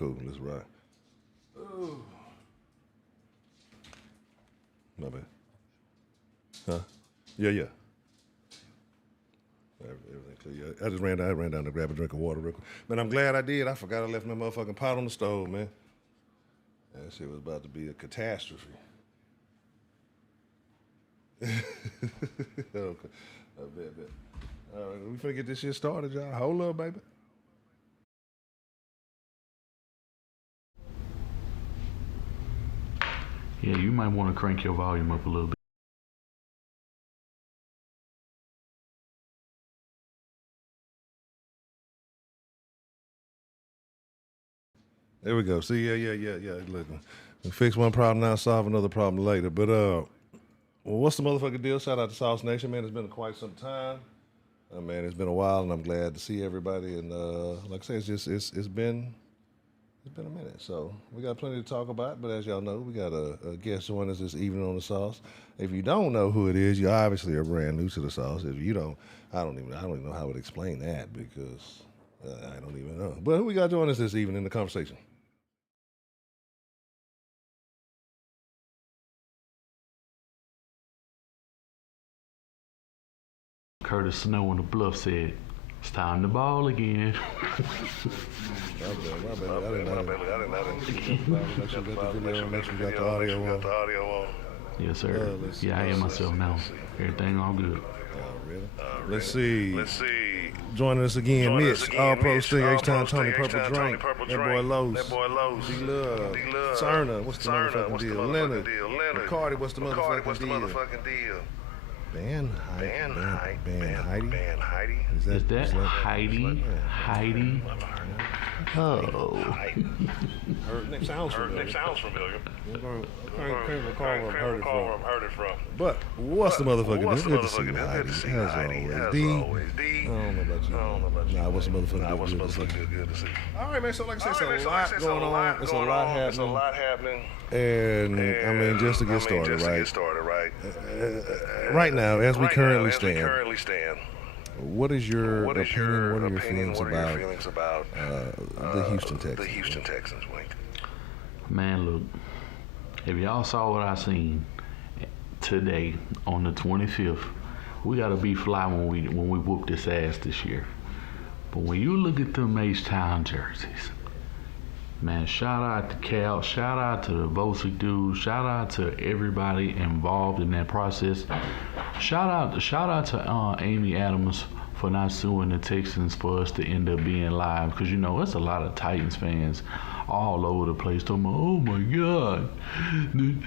cool. Let's ride. Ooh. My bad. Huh? Yeah. Everything clear. Yeah, I just ran down to grab a drink of water real quick. Man, I'm glad I did. I forgot I left my motherfucking pot on the stove, man. That shit was about to be a catastrophe. Okay. I bet. All right, we finna get this shit started, y'all. Hold up, baby. Yeah, you might want to crank your volume up a little bit. There we go. See, yeah. Look, we fix one problem now, solve another problem later. But well, what's the motherfucking deal? Shout out to Sauce Nation, man. It's been quite some time. Man, it's been a while, and I'm glad to see everybody. And like I say, it's been a minute. So we got plenty to talk about. But as y'all know, we got a guest joining us this evening on the Sauce. If you don't know who it is, you obviously are brand new to the Sauce. If you don't, I don't even know how to explain that because I don't even know. But who we got joining us this evening in the conversation? Curtis Snow on the bluff said, "It's time to ball again." My bad. I didn't make sure we got the audio on. Yes, sir. I am myself now. Everything all good. Really? Let's see. Joining us again, Mitch, All Pro Sting, H-Town Tony, Purple Drink, that boy Lowe's, D-Love, Cerna, what's the motherfucking deal? Leonard, Cardi, what's the motherfucking deal? Band Heidi? Is that Heidi? Heidi? Oh. Name sounds familiar. Can't recall where I've heard it from. But what's the motherfucking deal? Good to see you, Heidi. As always. D. I don't know about you. Nah, what's the motherfucking deal? Good to see you. All right, man. So like I said, it's a lot going on. It's a lot happening. And I mean, just to get started, right? Right now, as we currently stand, what is your opinion? What are your feelings about the Houston Texans? Man, look, if y'all saw what I seen today on the 25th, we gotta be fly when we whoop this ass this year. But when you look at them H-Town jerseys, man, shout out to Cal, shout out to the Vosic dude, shout out to everybody involved in that process. Shout out to Amy Adams for not suing the Texans for us to end up being live, because it's a lot of Titans fans all over the place talking about, oh my God,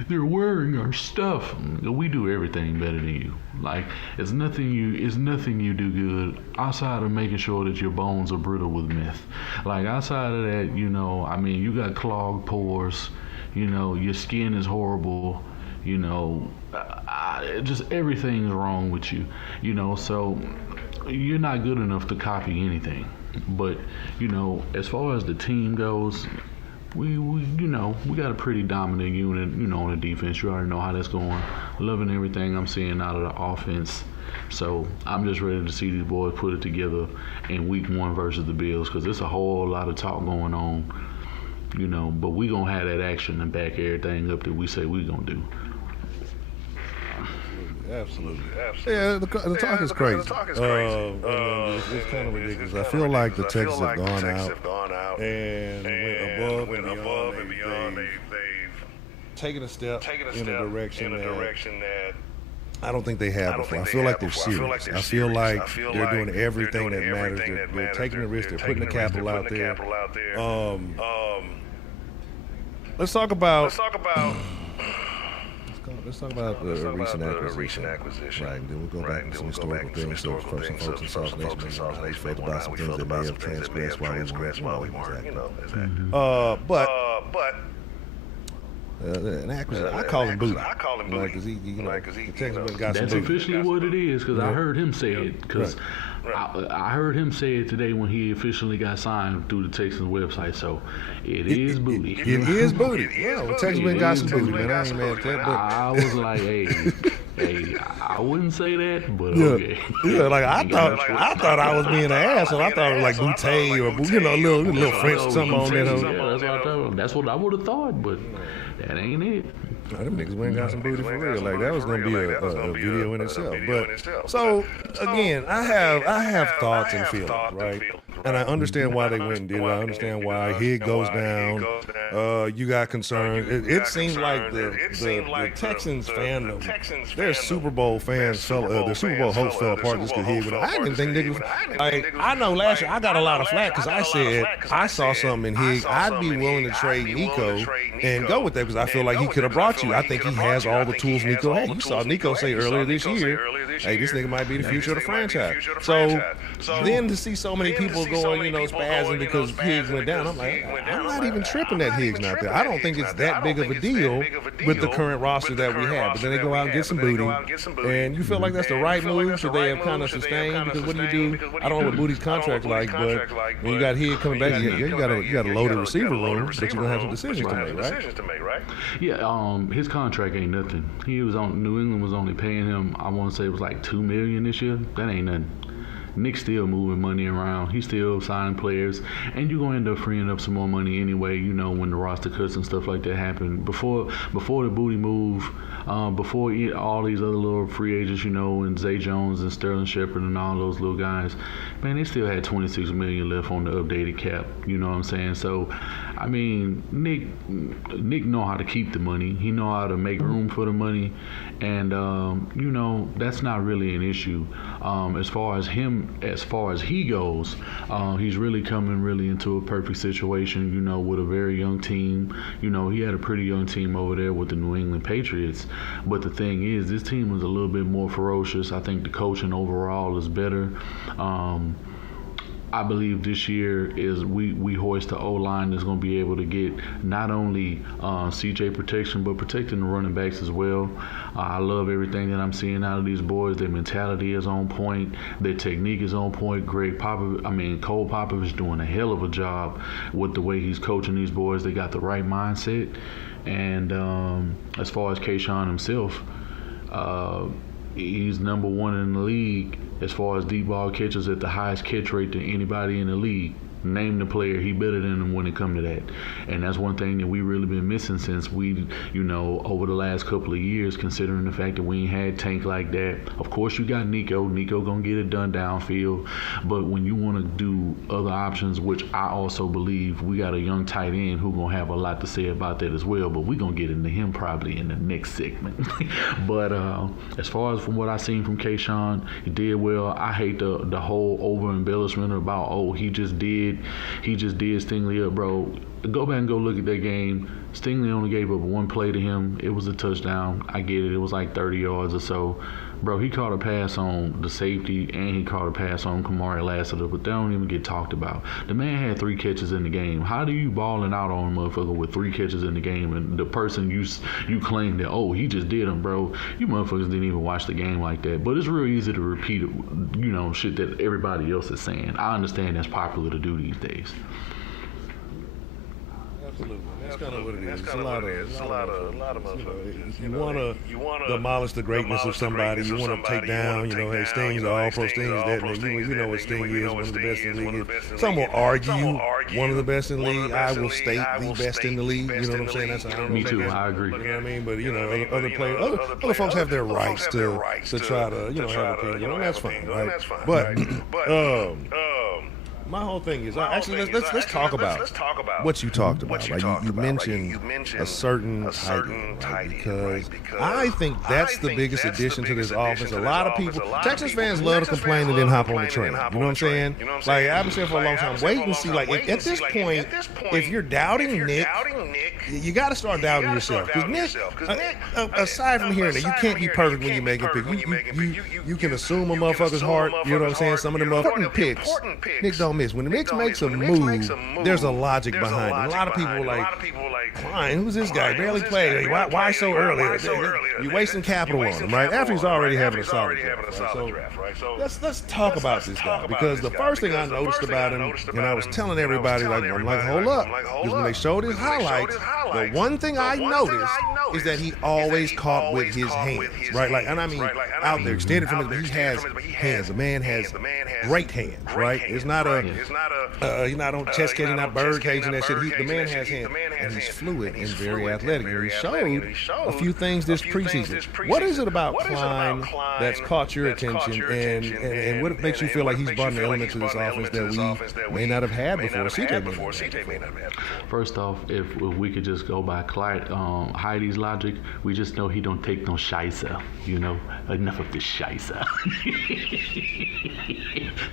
they're wearing our stuff. We do everything better than you. Like, it's nothing you do good outside of making sure that your bones are brittle with meth. Like, outside of that, you got clogged pores, your skin is horrible, just everything's wrong with you, so you're not good enough to copy anything. But as far as the team goes, we got a pretty dominant unit, on the defense. You already know how that's going. Loving everything I'm seeing out of the offense. So I'm just ready to see these boys put it together in week 1 versus the Bills, because there's a whole lot of talk going on, but we gonna have that action and back everything up that we say we gonna do. Absolutely. Yeah, the talk is crazy. It's kind of ridiculous. I feel like the Texans have gone out and went above and beyond. They've taken a step in a direction that I don't think they have before. I feel like they're serious. I feel like they're doing everything that matters. They're taking the risk. They're putting the capital out there. Let's talk about the recent acquisition. Right, and then we'll go back to some historical things for some folks in South Nation, how they felt about some things that may have transgressed while we weren't. But an acquisition, I call him booty. Because the Texans got some That's officially what it is, because I heard him say it. Because I heard him say it today when he officially got signed through the Texans website. So it is booty. It is booty. Yeah, the Texans got some booty, man. I ain't mad at that. I was like, hey, Hey, I wouldn't say that, but Yeah, okay. yeah. Like I thought I was being an asshole. I thought it was like Boutte or a little French something on that. Yeah, that's what I thought. That's what I would have thought, but that ain't it. Them niggas went and got some booty for real. Like that was gonna be a video in itself. But so again, I have thoughts and feelings, right? And I understand why they went and did it. I understand why Hig goes down. You got concerned. It seems like the Texans fandom, their Super Bowl fans their Super Bowl hopes fell apart just because Hig went. I didn't think niggas. Like I know last year I got a lot of flack because I said I saw something in Hig. I'd be willing to trade Nico and go with that because I feel like he could have brought you. I think he has all the tools Nico had. You saw Nico say earlier this year, hey, this nigga might be the future of the franchise. So then to see so many people going, spazzing because Higgs went down, I'm like, I'm not even tripping that Higgs not there. I don't think it's that big of a deal with the current roster that we have. But then they go out and get some booty, and you feel like that's the right move. Should they have kind of sustained? Because what do you do? I don't know what Booty's contract like, but when you got Higgs coming back, you got a loaded receiver room, but you're gonna have some decisions to make, right? Yeah, his contract ain't nothing. New England was only paying him, I want to say it was like $2 million this year. That ain't nothing. Nick's still moving money around. He's still signing players, and you're gonna end up freeing up some more money anyway. When the roster cuts and stuff like that happen. Before the Booty move, before all these other little free agents, and Zay Jones and Sterling Shepard and all those little guys, man, they still had $26 million left on the updated cap. You know what I'm saying? So, I mean, Nick know how to keep the money. He know how to make room for the money, and that's not really an issue. As far as he goes, he's really coming really into a perfect situation. With a very young team. He had a pretty young team over there with the New England Patriots. But the thing is, this team is a little bit more ferocious. I think the coaching overall is better. I believe this year is we hoist the O-line that's going to be able to get not only CJ protection, but protecting the running backs as well. I love everything that I'm seeing out of these boys. Their mentality is on point. Their technique is on point. Cole Popovich doing a hell of a job with the way he's coaching these boys. They got the right mindset. And as far as Kayshawn himself, he's number one in the league as far as deep ball catches at the highest catch rate to anybody in the league. Name the player, he better than him when it come to that. And that's one thing that we really been missing since we, over the last couple of years, considering the fact that we ain't had Tank like that. Of course, you got Nico gonna get it done downfield. But when you want to do other options, which I also believe we got a young tight end who gonna have a lot to say about that as well. But we gonna get into him probably in the next segment. But as far as from what I seen from Kayshawn, he did well. I hate the whole over embellishment about he just did Stingley up, bro. Go back and go look at that game. Stingley only gave up one play to him. It was a touchdown. I get it. It was like 30 yards or so. Bro, he caught a pass on the safety, and he caught a pass on Kamari Lassiter, but they don't even get talked about. The man had 3 catches in the game. How do you balling out on a motherfucker with 3 catches in the game, and the person you claim that, he just did them, bro? You motherfuckers didn't even watch the game like that. But it's real easy to repeat, shit that everybody else is saying. I understand that's popular to do these days. Absolutely. That's kind of what it is. It's a lot of motherfuckers. You want to demolish the greatness of somebody. You want to take down, hey, Sting's all pro Sting's that, man. You know what Sting is, one of the best in the league. Some will argue one of the best in the league. I will state the best in the league. You know what I'm saying? That's how Me too. I agree. You know what I mean? But other players, other folks have their rights to try to have opinion, and that's fine, right? But my whole thing is actually let's talk about what you talked about. Like you mentioned a certain type, because I think that's the biggest addition to this offense. A lot of people, Texas fans, love to complain and then hop on the train. You know what I'm saying? Like I've been saying for a long time. Wait and see. Like at this point, if you're doubting Nick, you got to start doubting yourself. Because Nick, aside from hearing that, you can't be perfect when you're making picks. You can assume a motherfucker's heart. You know what I'm saying? Some of them important picks, Nick don't miss. When the Knicks makes a move, there's a logic behind it. A lot of people Klein, who's this guy? Barely played. Why so early? You're wasting capital on him, right? After he's already having a solid draft, right? So let's talk about this guy, because the first thing I noticed about him, and I was telling everybody, I'm like, hold up, because when they showed his highlights, the one thing I noticed is that he always caught with his hands, right? Like, and I mean, out there, extended from his, but he has hands. The man has great hands, right? It's not he's not on chest cage, not bird cage and that shit. The man has hands, and he's fluid and very athletic. And he showed a few things this preseason. What is it about Klein that's caught your attention, and what makes you feel like he's brought an element to this offense that we may not have had before? CJ may not have had before. First off, if we could just go by Heidi's logic, we just know he don't take no scheisse, enough of this scheisse.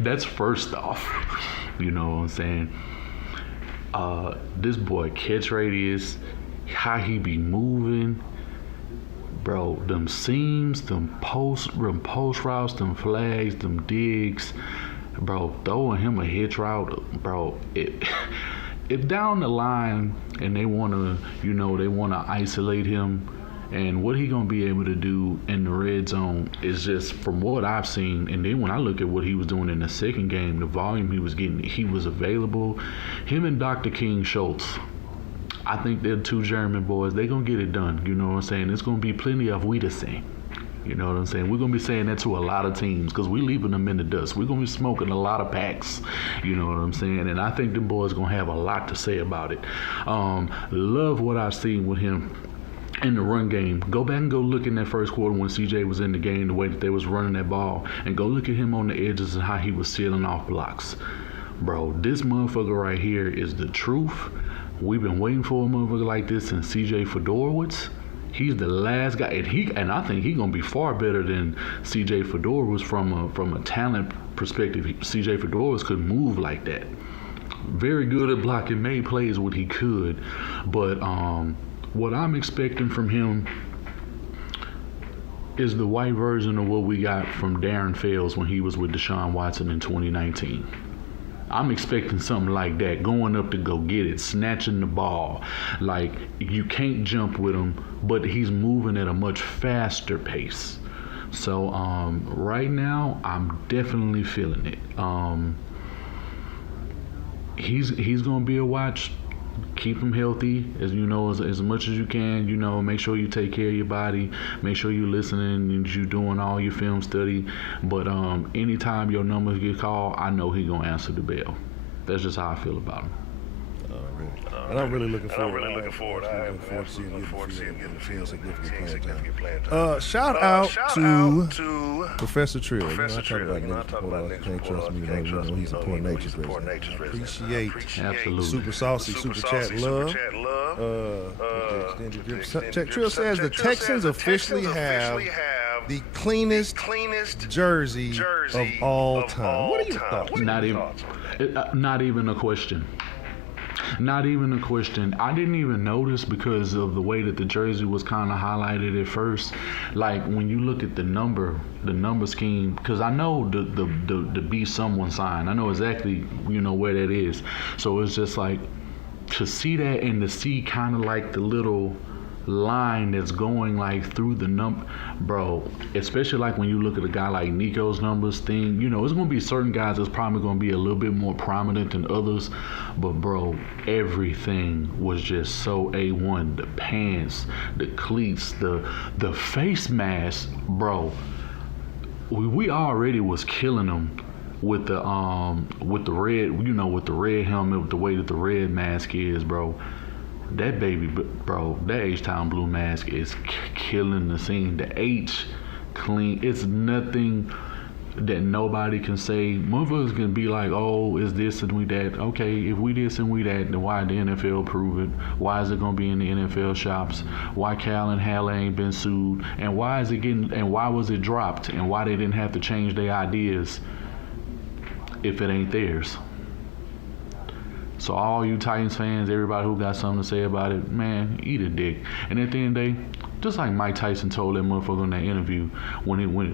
That's first off, you know what I'm saying? This boy catch radius, how he be moving, bro, them seams, them post routes, them flags, them digs, bro, throwing him a hitch route, bro, if down the line and they wanna isolate him, and what he gonna be able to do in the red zone is just, from what I've seen, and then when I look at what he was doing in the second game, the volume he was getting, he was available. Him and Dr. King Schultz, I think they're two German boys. They gonna get it done. You know what I'm saying? It's gonna be plenty of Wiedersehen. You know what I'm saying? We're going to be saying that to a lot of teams because we're leaving them in the dust. We're going to be smoking a lot of packs. You know what I'm saying? And I think them boys going to have a lot to say about it. Love what I've seen with him in the run game. Go back and go look in that first quarter when CJ was in the game, the way that they was running that ball, and go look at him on the edges and how he was sealing off blocks. Bro, this motherfucker right here is the truth. We've been waiting for a motherfucker like this since CJ Fedorowicz. He's the last guy, and I think he's gonna be far better than C.J. Fedorowicz from a talent perspective. C.J. Fedorowicz could move like that. Very good at blocking, made plays when he could, but what I'm expecting from him is the white version of what we got from Darren Fells when he was with Deshaun Watson in 2019. I'm expecting something like that, going up to go get it, snatching the ball. Like, you can't jump with him, but he's moving at a much faster pace. So right now, I'm definitely feeling it. He's gonna be a watch. Keep him healthy, as much as you can. Make sure you take care of your body. Make sure you're listening and you're doing all your film study. But anytime your numbers get called, I know he's gonna answer the bell. That's just how I feel about him. And I'm really looking forward. I'm looking forward to seeing him significant playing time. Shout out to Professor Trill. I talk about niggas, can't trust me. He's a poor nature's appreciate super saucy super chat love. Trill says the Texans officially have the cleanest jersey of all time. What are your thoughts? Not even a question. Not even a question. I didn't even notice because of the way that the jersey was kind of highlighted at first. Like, when you look at the number scheme, because I know the Be Someone sign. I know exactly, where that is. So it's just like, to see that and to see kind of like the little line that's going like through the number, bro, especially like when you look at a guy like Nico's numbers thing, it's going to be certain guys that's probably going to be a little bit more prominent than others, but bro, everything was just so A1. The pants, the cleats, the face mask, bro, we already was killing them with the red, with the red helmet, with the way that the red mask is, bro. That baby, bro, that H-Town blue mask is killing the scene. The H clean. It's nothing that nobody can say. Motherfuckers can be like, oh, is this and we that. Okay, if we this and we that, then why the NFL prove it? Why is it gonna be in the NFL shops? Why Cal and Halle ain't been sued? And why is it getting? And why was it dropped? And why they didn't have to change their ideas if it ain't theirs? So all you Titans fans, everybody who got something to say about it, man, eat a dick. And at the end of the day, just like Mike Tyson told that motherfucker in that interview when he was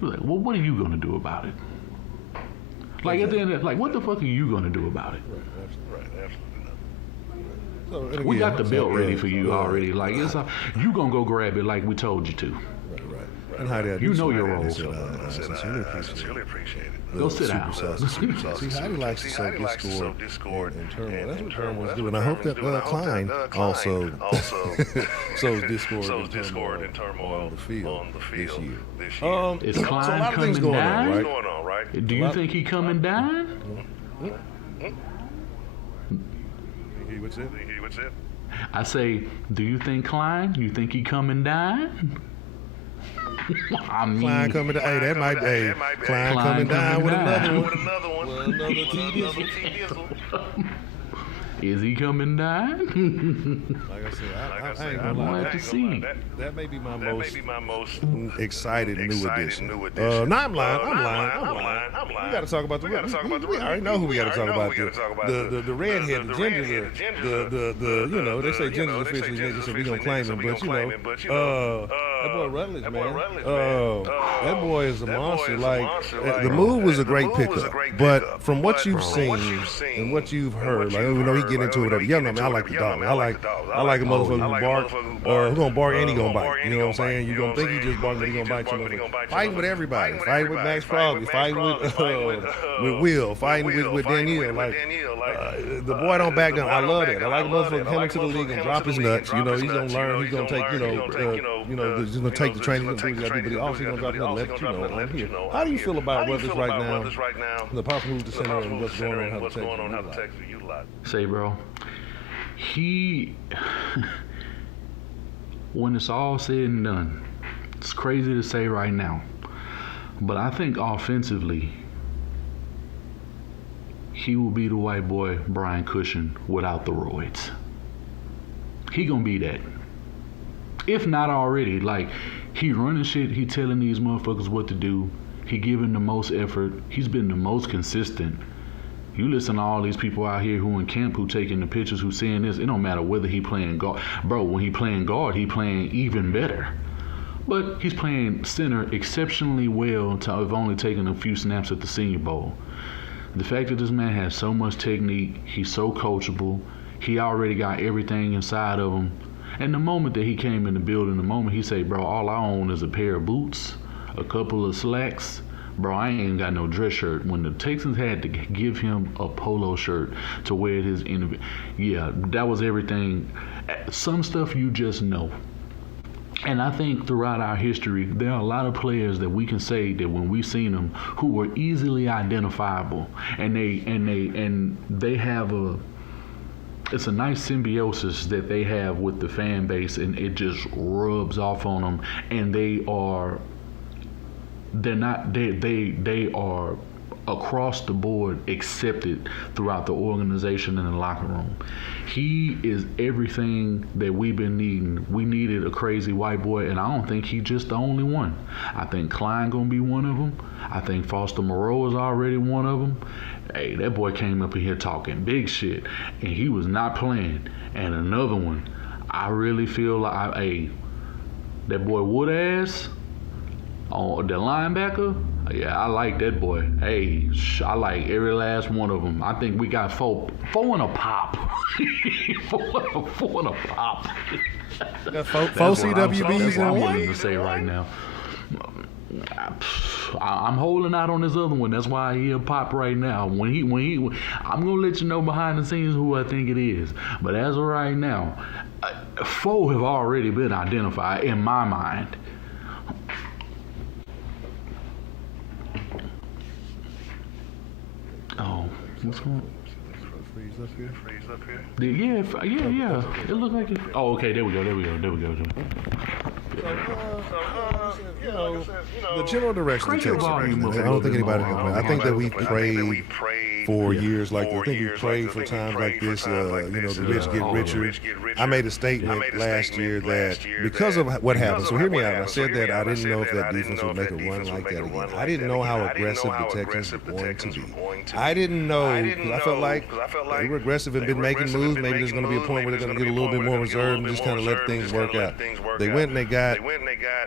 like, well, what are you going to do about it? Like, at the end of, like, what the fuck are you going to do about it? Right, absolutely not. So, and We again, got the belt ready for you yeah, already. Like you gonna go grab it like we told you to. Right. And how that You know your role. I sincerely appreciate it. Go sit down. See, Heidi likes to sow discord and turmoil. That's what turmoil's doing. I hope that Klein also sows discord and turmoil on the field this year. Is Klein so a lot of things coming going down? on, right? Do you think he coming down? What's it? I say, do you think Klein? You think he coming down? I mean, Klein coming down. Hey, that might be. Klein coming down with another one. Well, another T. Is he coming down? Like I said, I ain't gonna lie. Have to see. That may be my most excited new addition. No, I'm lying. We got to talk about the. We already know who we got to talk about. The redhead, the ginger, the they say ginger's officially nigga, so we gonna claim him. But that boy Rutledge, man. That boy is a monster. Like the move was a great pickup, but from what you've seen and what you've heard, like you know he get into it whatever. Yeah, no, man, I like the dog. I like a motherfucker who bark, who gonna bark and he gonna bite. You know what I'm saying? You gonna think he just barking, but he gonna bite you. Fighting with everybody. Fighting with Max Crosby. Fighting with Will. Fighting with Danielle. Like the boy don't back down. I love that. I like a motherfucker come into the league and drop his nuts. You know he's gonna learn. He's gonna take he's gonna take the training. He's gonna do what he gotta do, but he also gonna drop his nuts. Let you know I'm here. How do you feel about whether it's right now? The possible move to center and what's going on? How the Texans utilize. Say, bro, when it's all said and done, it's crazy to say right now, but I think offensively, he will be the white boy Brian Cushion without the roids. He gonna be that. If not already, like, he running shit, he telling these motherfuckers what to do, he giving the most effort, he's been the most consistent. You listen to all these people out here who in camp, who taking the pictures, who saying this, it don't matter whether he playing guard. Bro, when he playing guard, he playing even better. But he's playing center exceptionally well to have only taken a few snaps at the Senior Bowl. The fact that this man has so much technique, he's so coachable, he already got everything inside of him. And the moment that he came in the building, the moment he said, bro, all I own is a pair of boots, a couple of slacks, bro, I ain't got no dress shirt. When the Texans had to give him a polo shirt to wear at his interview, yeah, that was everything. Some stuff you just know. And I think throughout our history, there are a lot of players that we can say that when we seen them who were easily identifiable, and they have it's a nice symbiosis that they have with the fan base, and it just rubs off on them, and they are across the board accepted throughout the organization and the locker room. He is everything that we've been needing. We needed a crazy white boy, and I don't think he's just the only one. I think Klein gonna be one of them. I think Foster Moreau is already one of them. Hey, that boy came up in here talking big shit, and he was not playing. And another one, I really feel like, that boy Woodass, on the linebacker, yeah, I like that boy. Hey, I like every last one of them. I think we got four and a pop. four and a pop. Got four CWBs I'm and willing to one. say right now. I'm holding out on this other one. That's why he'll pop right now. When he, I'm gonna let you know behind the scenes who I think it is. But as of right now, 4 have already been identified in my mind. Oh, what's going on? Freeze up here. Yeah. It looked like it. Oh, okay. There we go. The general direction of Texas. I don't think anybody can complain. I think that we prayed for years like this. I think we prayed for times like this. The rich get richer. I made a statement last year that because of what happened. So hear me out. I said that I didn't know if that defense would make a run like that again. I didn't know how aggressive the Texans were going to be. I didn't know because I felt like they were aggressive and been making moves. Maybe there's going to be a point where they're going to get a little bit more reserved and just kind of let things work out. They went and they got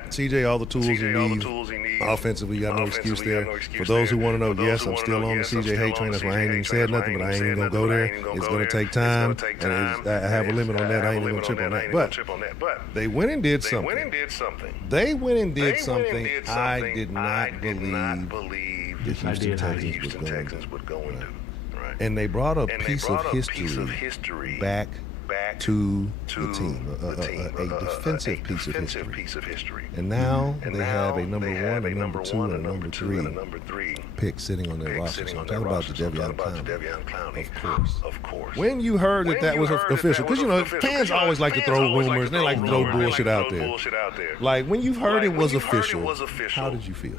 CJ all the tools he needs. Offensively, got no excuse there. For those who want to know, yes, I'm still on the CJ hate train. That's why I ain't even said nothing, but I ain't even gonna go there. It's gonna take time, and I have a limit on that. I ain't even gonna trip on that. But they went and did something. They went and did something I did not believe the Houston Texans would go and do. And they brought a piece of history back to the team, a defensive piece of history. And now they have a number 1, a number 2, and a number 3 pick sitting on their roster. So I'm talking about the Devion Clowney, of course. When you heard that was official, because, you know, fans always like to throw rumors, and they like to throw bullshit out there. Like, when you heard it was official, how did you feel?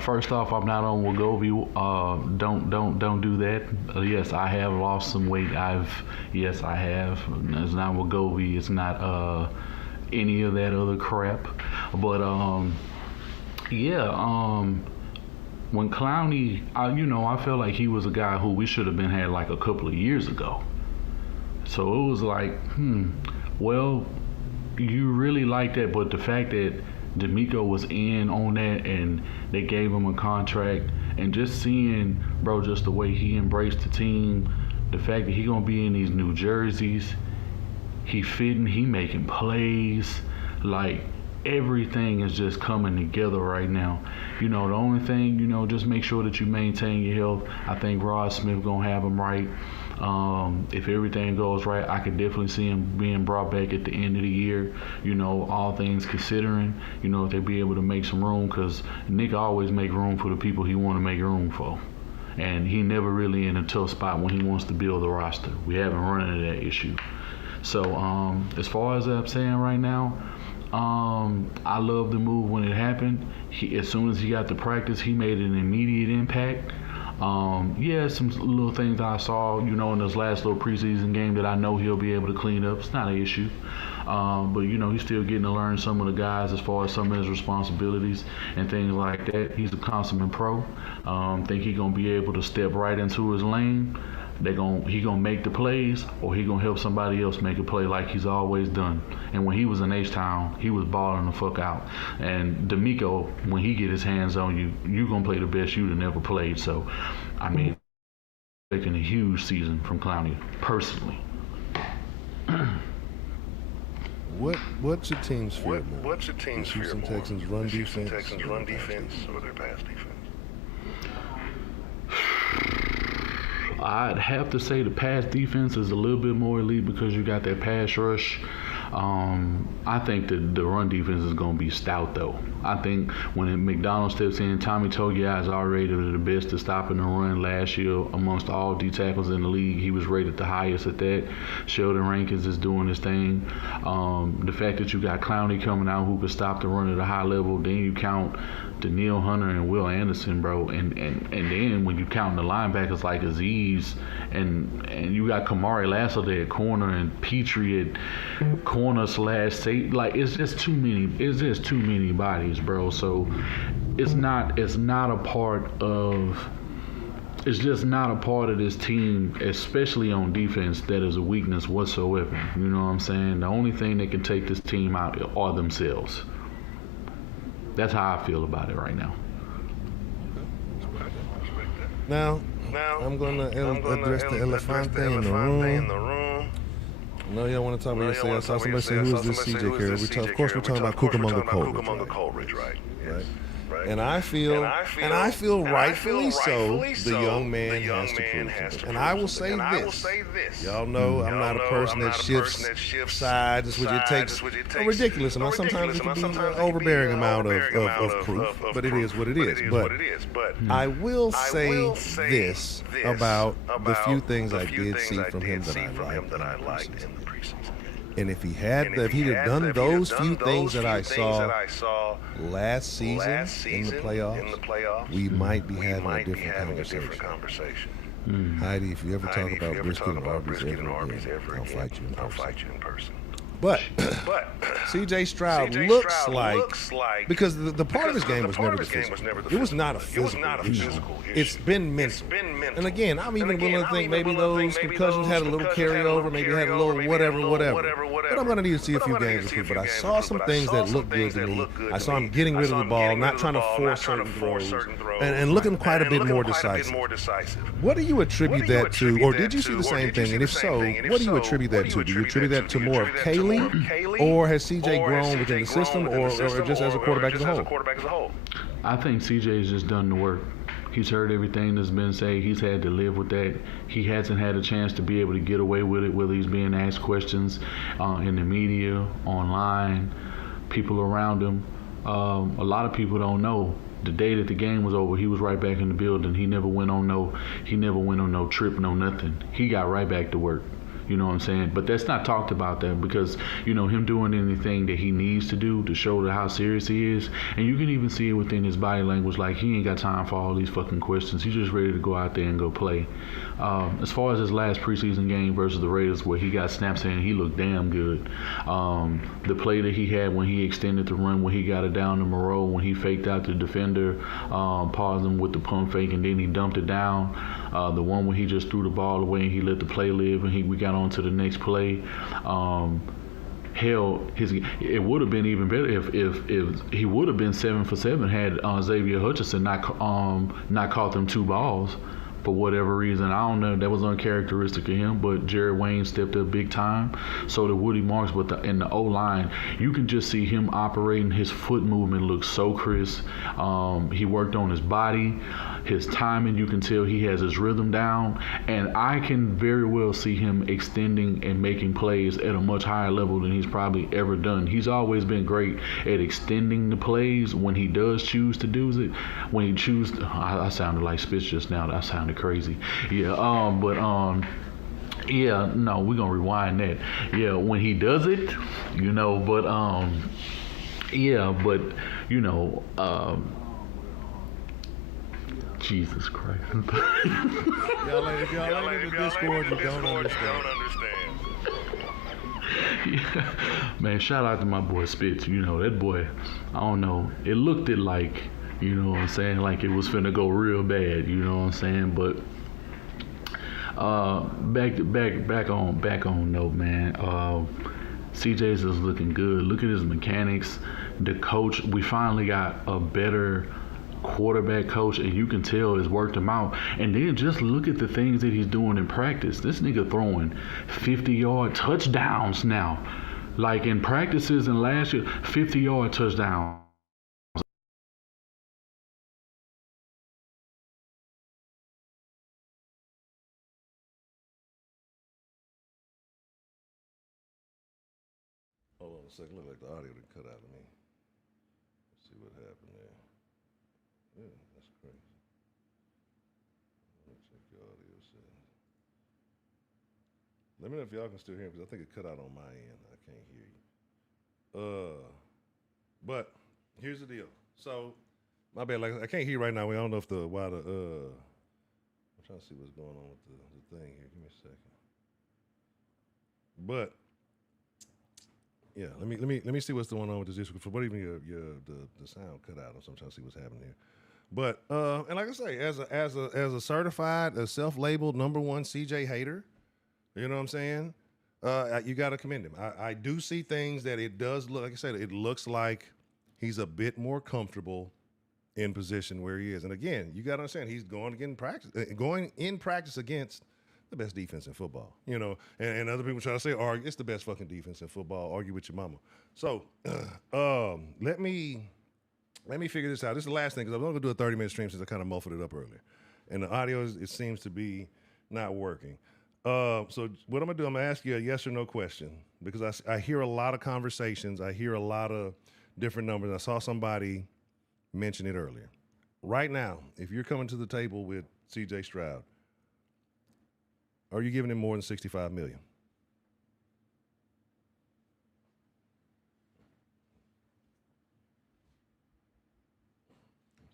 First off, I'm not on Wegovy. Don't do that. Yes, I have lost some weight. Yes, I have. It's not Wegovy. It's not any of that other crap. But when Clowney, I felt like he was a guy who we should have had like a couple of years ago. So it was like, well, you really like that, but the fact that D'Amico was in on that and they gave him a contract, and just seeing, bro, just the way he embraced the team, the fact that he gonna be in these new jerseys, he fitting, he making plays, like everything is just coming together right now. The only thing, just make sure that you maintain your health. I think Rod Smith gonna have him right. If everything goes right, I could definitely see him being brought back at the end of the year. All things considering, if they be able to make some room, because Nick always make room for the people he want to make room for. And he never really in a tough spot when he wants to build the roster. We haven't run into that issue. So as far as I'm saying right now, I love the move when it happened. As soon as he got to practice, he made an immediate impact. Some little things that I saw, in this last little preseason game that I know he'll be able to clean up. It's not an issue. But he's still getting to learn some of the guys as far as some of his responsibilities and things like that. He's a consummate pro. Think he's gonna be able to step right into his lane. He gonna make the plays, or he gonna help somebody else make a play like he's always done. And when he was in H-Town, he was balling the fuck out. And D'Amico, when he get his hands on you, you gonna play the best you'd have never played. So, I mean, taking a huge season from Clowney, personally. What's your team's fear? What's your team's fear? Houston Texans run defense or their pass defense? I'd have to say the pass defense is a little bit more elite because you got that pass rush. I think that the run defense is going to be stout, though. I think when McDonald steps in, Tommy Togiai is already the best at stopping the run last year amongst all D tackles in the league. He was rated the highest at that. Sheldon Rankins is doing his thing. The fact that you got Clowney coming out who could stop the run at a high level, then you count Daniil Hunter and Will Anderson, bro, and then when you count the linebackers like Aziz and you got Kamari Lasso there at corner and Petrie at corner / safety, like it's just too many bodies, bro. So it's just not a part of this team, especially on defense, that is a weakness whatsoever. You know what I'm saying? The only thing that can take this team out are themselves. That's how I feel about it right now. Now I'm gonna address the elephant in the room. No, y'all want to talk about yourself. I saw somebody say, who is this CJ Carey? Of course, we're talking about Cucamonga Coleridge, right? And I feel rightfully so, the young man has to prove it. And I will say this. Y'all know I'm not a person that shifts sides, which it takes a ridiculous amount. Sometimes it can be an overbearing amount of proof, but it is what it is. But I will say this about the few things I did see from him that I liked in the preseason. And if he had done those few things that I saw last season in the playoffs, we might be having a different conversation. Heidi, if you ever talk about brisket and Arby's ever again, I'll fight you in person. But But CJ Stroud CJ looks Stroud like looks like because the part of his game the was part never of the his game physical. was never the It was physical. not a It physical. was not a issue. physical It's issue. been mental. It's been mental. And again, I'm even And again, willing to I'm think even maybe willing to those think maybe concussions those had a little concussions had a little carryover, maybe had a carryover, little maybe whatever. had a little whatever. But I'm going to need to see a But few I'm gonna games need to to prove. see a But I few saw games some to prove. things But I that saw looked some good things to that me. looked good I to saw him me. getting I rid of saw the him ball, getting rid not of the trying to ball, force not trying to certain force throws, certain throws, and looking quite a bit more looking quite a bit decisive. more decisive. What do you attribute that to, or did you see the Or same did you thing? see And the if same so, thing? And if what do you so, attribute what that do to? you Do you attribute that to Do you more of attribute that to more of Kaylee, Kaylee? or has CJ Or has grown within CJ the system, grown or within the system, just as a or quarterback just as a as a whole? quarterback as a whole? I think CJ's just done the work. He's heard everything that's been said. He's had to live with that. He hasn't had a chance to be able to get away with it, whether he's being asked questions in the media, online, people around him. A lot of people don't know. The day that the game was over, he was right back in the building. He never went on no trip, no nothing. He got right back to work. You know what I'm saying? But that's not talked about that because, him doing anything that he needs to do to show how serious he is. And you can even see it within his body language. Like, he ain't got time for all these fucking questions. He's just ready to go out there and go play. As far as his last preseason game versus the Raiders where he got snaps in, he looked damn good. The play that he had when he extended the run, when he got it down to Moreau, when he faked out the defender, paused him with the pump fake, and then he dumped it down. The one where he just threw the ball away and he let the play live, and we got on to the next play. Hell, it would have been even better if he would have been 7 for 7 had Xavier Hutchinson not caught them 2 balls. For whatever reason, I don't know, that was uncharacteristic of him, but Jared Wayne stepped up big time. So did Woody Marks, but in the O-line, you can just see him operating. His foot movement looks so crisp. He worked on his body, his timing, you can tell he has his rhythm down, and I can very well see him extending and making plays at a much higher level than he's probably ever done. He's always been great at extending the plays when he does choose to do it. When he chooses, I sounded like Spitz just now. That sounded crazy. Yeah, yeah, no, we're gonna rewind that. Yeah, when he does it, Jesus Christ. Y'all ain't in the Discord, you don't understand. Yeah. Man, shout out to my boy Spitz. That boy, I don't know. It looked like, what I'm saying, like it was finna go real bad, you know what I'm saying? But back on note, man. CJ's is looking good. Look at his mechanics. The coach, we finally got a better quarterback coach, and you can tell it's worked him out. And then just look at the things that he's doing in practice. This nigga throwing 50-yard touchdowns now. Like in practices and last year, 50-yard touchdowns. Hold on a second. Look like the audio didn't cut out of me. Let's see what happened there. Yeah, that's crazy. Let me check your audio settings. Let me know if y'all can still hear me, because I think it cut out on my end. I can't hear you. But here's the deal. So, my bad. Like, I can't hear you right now. I don't know if I'm trying to see what's going on with the thing here. Give me a second. But yeah, let me see what's going on with this issue. For what even the sound cut out. So I'm trying to see what's happening here. But and like I say, as a certified, a self-labeled #1 CJ hater, you know what I'm saying? You got to commend him. I do see things that it does look, like I said, it looks like he's a bit more comfortable in position where he is. And again, you got to understand, he's going in practice against the best defense in football, and other people try to say, it's the best fucking defense in football. Argue with your mama. So let me figure this out. This is the last thing, because I'm going to do a 30-minute stream since I kind of muffled it up earlier. And the audio, it seems to be not working. So what I'm going to do, I'm going to ask you a yes or no question, because I hear a lot of conversations. I hear a lot of different numbers. I saw somebody mention it earlier. Right now, if you're coming to the table with CJ Stroud, are you giving him more than $65 million?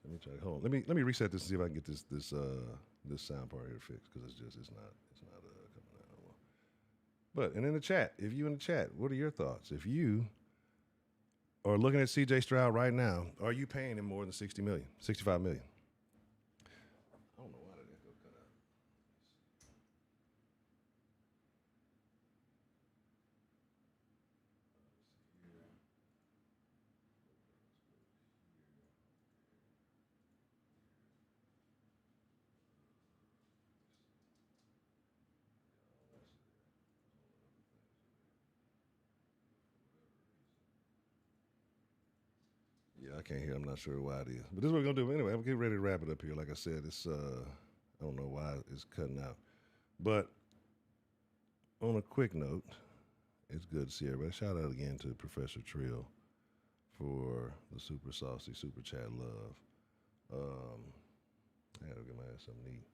Let me try. Hold on. Let me reset this and see if I can get this sound part here fixed, because it's not coming out. And in the chat, if you in the chat, what are your thoughts? If you are looking at C.J. Stroud right now, are you paying him more than 60 million, 65 million? I don't know why that echo cut out. Yeah, I can't hear. I'm not sure why it is. But this is what we're gonna do anyway. I'm getting ready to wrap it up here. Like I said, it's I don't know why it's cutting out. But on a quick note, it's good to see everybody. Shout out again to Professor Trill for the super saucy super chat love. I gotta get my ass something to eat.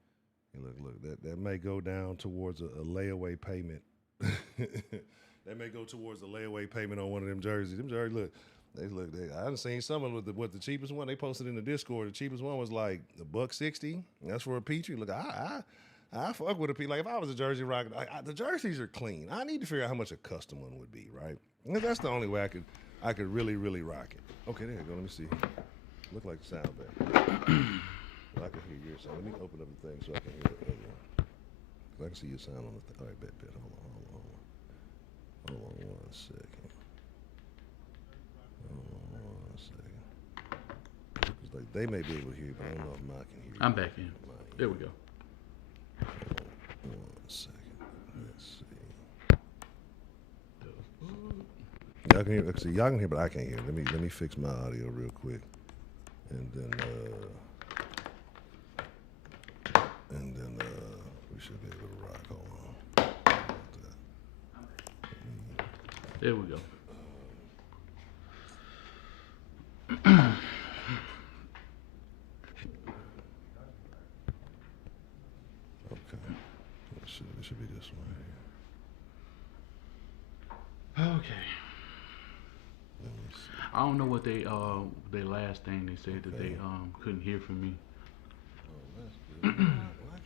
And look, that may go down towards a layaway payment. That may go towards a layaway payment on one of them jerseys. Them jerseys, look. I haven't seen some of them with the cheapest one. They posted in the Discord. The cheapest one was like $160. That's for a Petrie. Look, I fuck with a Petrie. Like if I was a jersey rocker, the jerseys are clean. I need to figure out how much a custom one would be, right? And that's the only way I could really rock it. Okay, there you go. Let me see. Look like the sound back. I can hear your sound. Let me open up the thing so I can hear the other one. Cause I can see your sound on the thing. All right, bet. Hold on 1 second. Like they may be able to hear you, but I don't know if Mike can hear you. I'm back in. There we go. 1 second. Let's see. Y'all can hear. See, y'all can hear, but I can't hear. Let me fix my audio real quick, and then we should be able to rock. Hold on. There we go. It should be this one right here. Okay. I don't know what they last thing they said that they couldn't hear from me. Oh, that's good.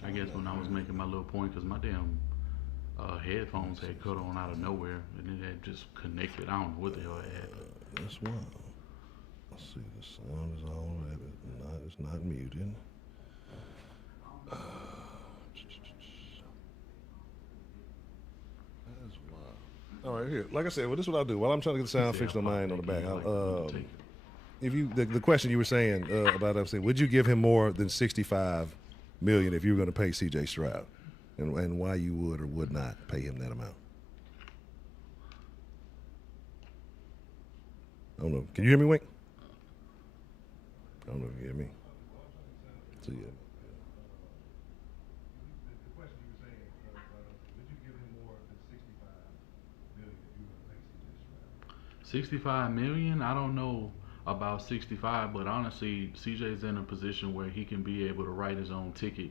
I guess when I was making my little point, because my damn headphones had cut on out of nowhere and it had just connected. I don't know what the hell it had. That's wild. Let's see, the sound is all right. It's not muted. That's wild. All right, here. Like I said, well, this is what I'll do. While I'm trying to get the sound fixed on my end on the back, if you the question you were saying about us saying, would you give him more than 65 million if you were going to pay C.J. Stroud, and why you would or would not pay him that amount? I don't know. Can you hear me, Wink? I don't know if you hear me. So yeah. The question you were saying, would you give him more than 65 million if you were to pay C.J. Stroud? 65 million? I don't know about 65, but honestly, CJ's in a position where he can be able to write his own ticket.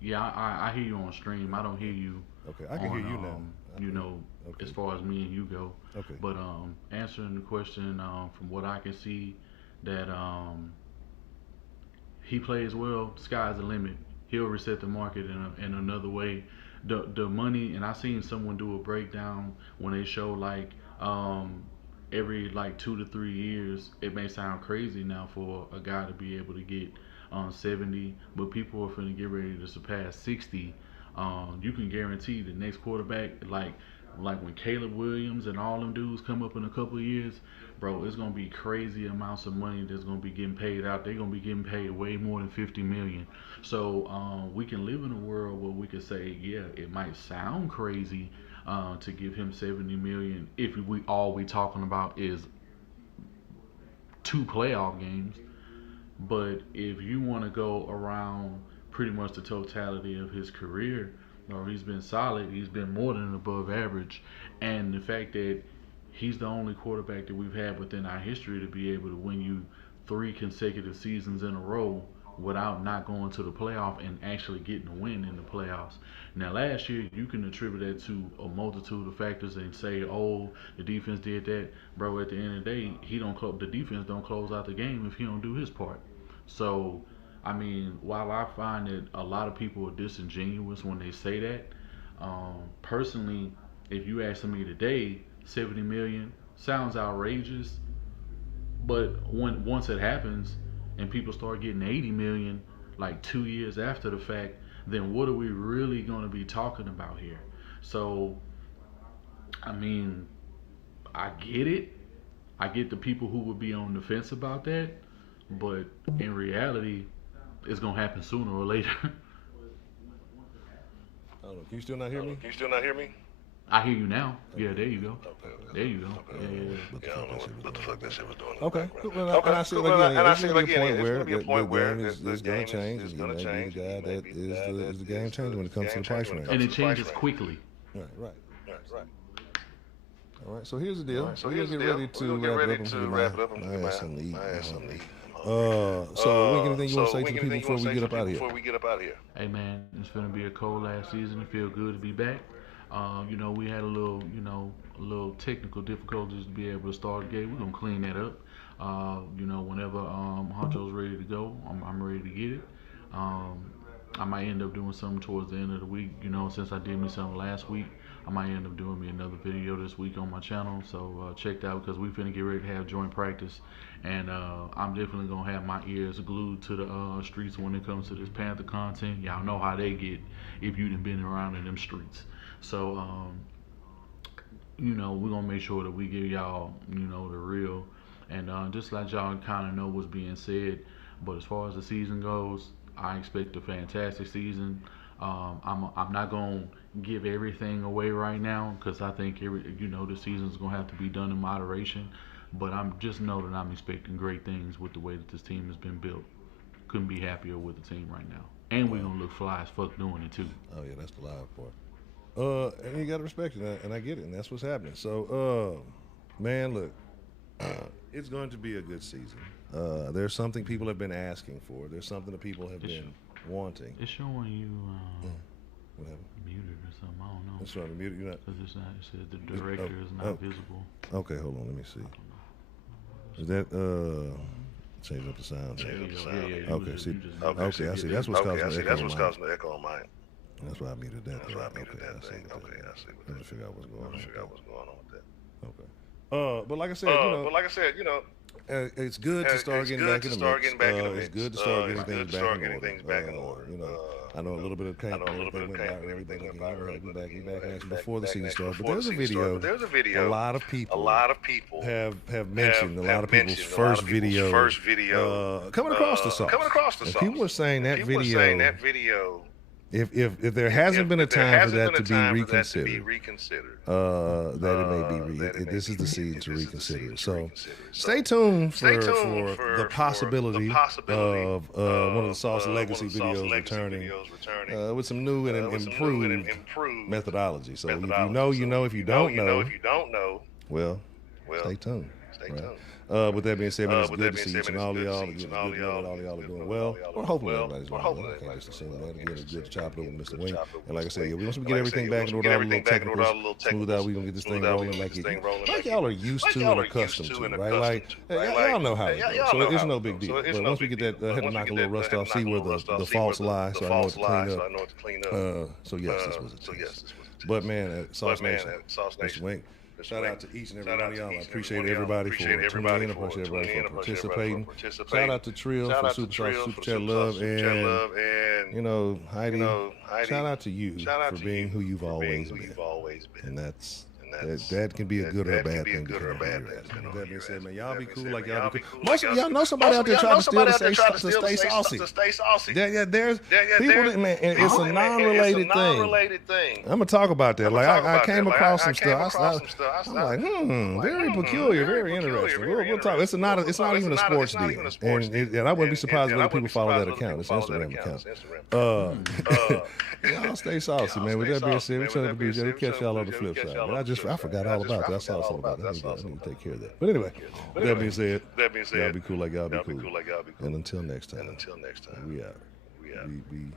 Yeah, I hear you on stream. I don't hear you. Okay, I can hear you now. You know, okay. As far as me and you go. Okay. But answering the question, from what I can see, that he plays well. Sky's the limit. He'll reset the market in another way. The money, and I seen someone do a breakdown when they show like every like 2 to 3 years. It may sound crazy now for a guy to be able to get 70, but people are finna get ready to surpass 60. You can guarantee the next quarterback, like when Caleb Williams and all them dudes come up in a couple of years, bro, it's gonna be crazy amounts of money that's gonna be getting paid out. They're gonna be getting paid way more than 50 million. So we can live in a world where we could say, yeah, it might sound crazy to give him 70 million if we talking about is 2 playoff games. But if you want to go around pretty much the totality of his career, he's been solid. He's been more than above average, and the fact that he's the only quarterback that we've had within our history to be able to win you 3 consecutive seasons in a row without not going to the playoff and actually getting a win in the playoffs. Now, last year, you can attribute that to a multitude of factors and say, oh, the defense did that. Bro, at the end of the day, the defense don't close out the game if he don't do his part. So, I mean, while I find that a lot of people are disingenuous when they say that, Personally, if you asking me today, 70 million sounds outrageous, but once it happens and people start getting 80 million like 2 years after the fact, then what are we really going to be talking about here? So, I mean, I get it. I get the people who would be on the fence about that, but in reality, it's gonna happen sooner or later. I don't know. Can you still not hear me? Can you still not hear me? I hear you now. Yeah, there you go. Okay. There you go. Okay. Yeah, yeah, What the Yeah, I fuck don't know that shit was what the doing? fuck that shit was doing. Okay. Okay. And I see Cool. like And I it's see gonna like be a point where it's gonna be a point where the game is gonna change. is And gonna you may be change. the guy that is the game changer when it comes to the price range. and it changes quickly. Right. Right. All right. So here's the deal. So We're here's gonna the get deal. ready We're to gonna get wrap it ready up to and wrap it up and my get ass something to eat. my ass something to eat. So anything you want to say to the anything people you before wanna we say get to up out of here? before we get up out of here? Hey man, it's gonna be a cold last season. It feel good to be back. We had a little technical difficulties to be able to start the game. We're gonna clean that up. Whenever Honcho's ready to go, I'm ready to get it. Um, I might end up doing something towards the end of the week. Since I did me something last week, I might end up doing me another video this week on my channel. So check that out because we finna get ready to have joint practice, and I'm definitely gonna have my ears glued to the streets when it comes to this Panther content. Y'all know how they get if you done been around in them streets. So we're gonna make sure that we give y'all, the real, and just let y'all kind of know what's being said. But as far as the season goes, I expect a fantastic season. I'm not gonna give everything away right now because I think the season's gonna have to be done in moderation. But I'm just know that I'm expecting great things with the way that this team has been built. Couldn't be happier with the team right now, and we're gonna look fly as fuck doing it too. Oh yeah, that's the live part. And you gotta respect it, and I get it, and that's what's happening. So, man, look, it's going to be a good season. There's something people have been asking for. There's something that people have been wanting. It's showing you What happened? muted or something. I don't know. It's trying to mute you. Because it's not. It said the director is not visible. Okay, hold on. Let me see. Is that change up the sound? Yeah. Okay, see. Okay, Okay, I see. That's what's causing the echo That's on what's mine. causing the echo on mine. That's why I muted that. That's why I muted Okay, that I see thing. what Okay, that I see what Let me that. figure out what's going on. Figure out what's going on with that. Okay. But like I said, But like I said, it's good to start getting back in the mix. It's good to start getting things back in order. I know a little bit of pain and everything went by and everything like that. We back in action before the season started. But there's a video. A lot of people have mentioned a lot of people's first video coming across the sauce. And people are saying that video. If there hasn't been a time for that to be reconsidered, that it may be this is the season to reconsider it. So stay tuned for the possibility of one of the Sauce Legacy videos returning with some new and improved methodology. So if you know. If you don't know, well, stay tuned. With that being said, man, it's good to see each and all of y'all. All y'all are doing well. Or hopefully everybody's doing well. I can't just assume that. Again, it's good to chop it over with Mr. Wing. And like I said, once we get everything back in order, all the little technicals smoothed out, we're going to get this thing rolling like y'all are used to and accustomed to, right? Like, y'all know how it goes. So it's no big deal. But once we get that, I had to knock a little rust off, see where the faults lie, so I know what to clean up. So yes, this was it. But man, Sauce Nation, Mr. Wing. Shout out to each and every one of y'all. I appreciate everybody for tuning in. I appreciate everybody for participating. Shout out to Trill for Super Chat Love. And, Heidi, shout out to you for being who you've always been. And that can be a good or a bad thing. That being said, man, y'all be cool like y'all be cool. Most of y'all know somebody out there trying to stay saucy. Yeah, there's people that, man, and it's a non-related thing. I'm gonna talk about that. Like I came across some stuff. I'm like, very peculiar, very interesting. We'll talk. It's not even a sports deal, and I wouldn't be surprised if other people follow that account. It's an Instagram account. Y'all stay saucy, man. With that being said, we're trying to be. We'll catch y'all on the flip side. But I forgot all about that. I saw something about that. I need to take care of that. But anyway, that being said, y'all be cool like y'all be cool. And until next time, we out. We